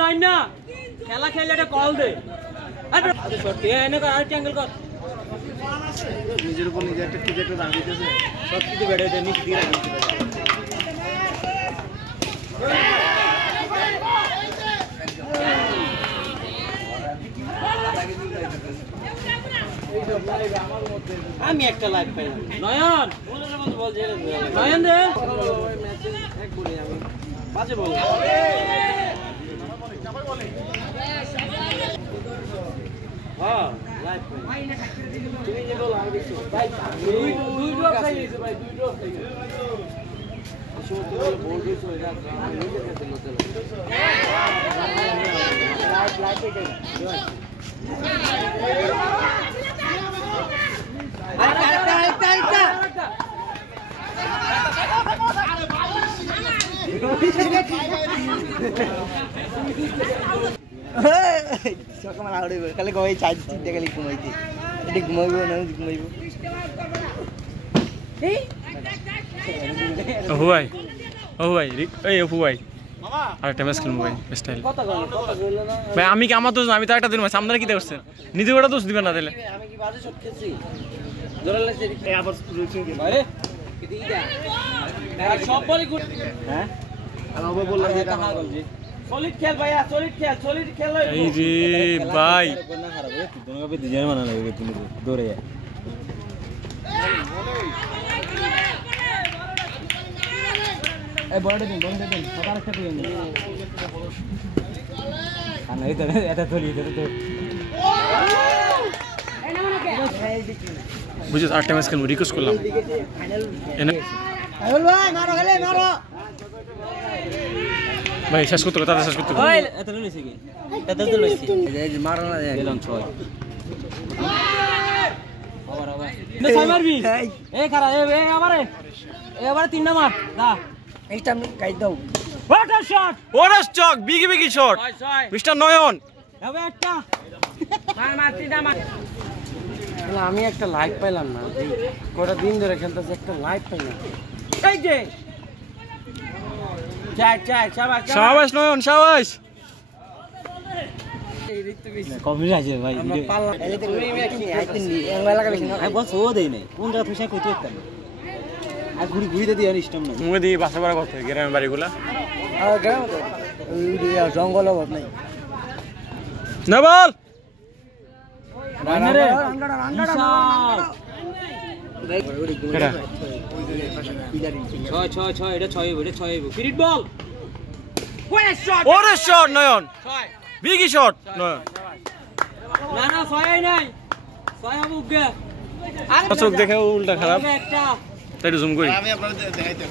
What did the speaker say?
নয় না খেলা খেলে একটা কল দে নিজের উপর নিজে একটা কিছু একটা দাম দিতেছে সব কিছু বেড়ে দেয় নিচ দিয়ে রাখি আমি একটা লাইভ পাইলাম নয়ন নয়ন রে আমি বাজে বল হ্যাঁ লাইভ পাই তুমি যে বল আর বেশি ভাই দুই ড্রপ খাই গেছে ভাই দুই ড্রপ খাই গেছে শো তো বল দিছো এটা নিজে কাছে লোতে লাইভ লাইভ এটা সকাল আড়ে খালি গই চাই চিন্তা খালি ঘুমাইতে এটি ঘুমাইবো না ঘুমাইবো এই হুয়াই হুয়াই এই হুয়াই আরেকটা ম্যাচ খেলবো ভাই স্টাইল ভাই আমি কি আমার দোষ না আমি তো একটা দিন ম্যাচ আপনারা কি দেখছেন নিজে ওটা দোষ দিবেন না দিলে আমি কি বাজে শট খেলছি জোরালে সেরি এই আবার রুচিং ভাই কি দিটা সব বলি গুড হ্যাঁ আমি ওবে বললাম যে কাহা গলজি সলিড খেল ভাইয়া সলিড খেল এই রে ভাই না হারাবে দুনো কে ডিজাইন বানা লাগবে তুমি দৌড়ে যা এই বড়টা দিন সবার একটা দিন আর নাই তো এটা ধরি তো এই না মনে কে বুঝছ আরেকটা ম্যাচ খেলবো রিকোয়েস্ট করলাম আইল ভাই মারো গেলে মারো ভাই শেষ করতে হবে তাড়াতাড়ি শেষ করতে হবে ওই এত লইছে কি এত তো লইছি এই মারো না দিলাম 6 আবার না ছয় মারবি এই খারা এই আমারে তিন না মার দা এইটা আমি গাই দাও হোয়াট আ শট ওরাস চক বিগি শট মিস্টার নয়ন হবে একটা মার তিনটা মার আমি একটা লাইক পাইলাম না কটা দিন ধরে খেলতেছি একটা লাইক পাইলাম এই যে চাই শাবাশ নয়ন শাবাশ কবি আছে ভাই আমরা পারলাম এই তো তুমি কি আইতেন নি এলা লাগা বেশি না আই বল সো দেই নাই কোন জায়গা থেকে কইতে হইতাম আর ঘুরি তো দিয়ে সিস্টেম নাই মুই দি বাসা বাড়া করতে গ্রামের বাড়িগুলা আর গ্রাম তো ওই জঙ্গল অভাব নাই না বল রান্নারে কেডা ছয় এটা 6 ফিরিট বল ওরে শট নয়ন বিগি শট নয়ন না 6 নাই 6 হবে উগে চোখ দেখে উল্টা খারাপ একটা তাই জুম করি আমি আপনাদের দেখাইতে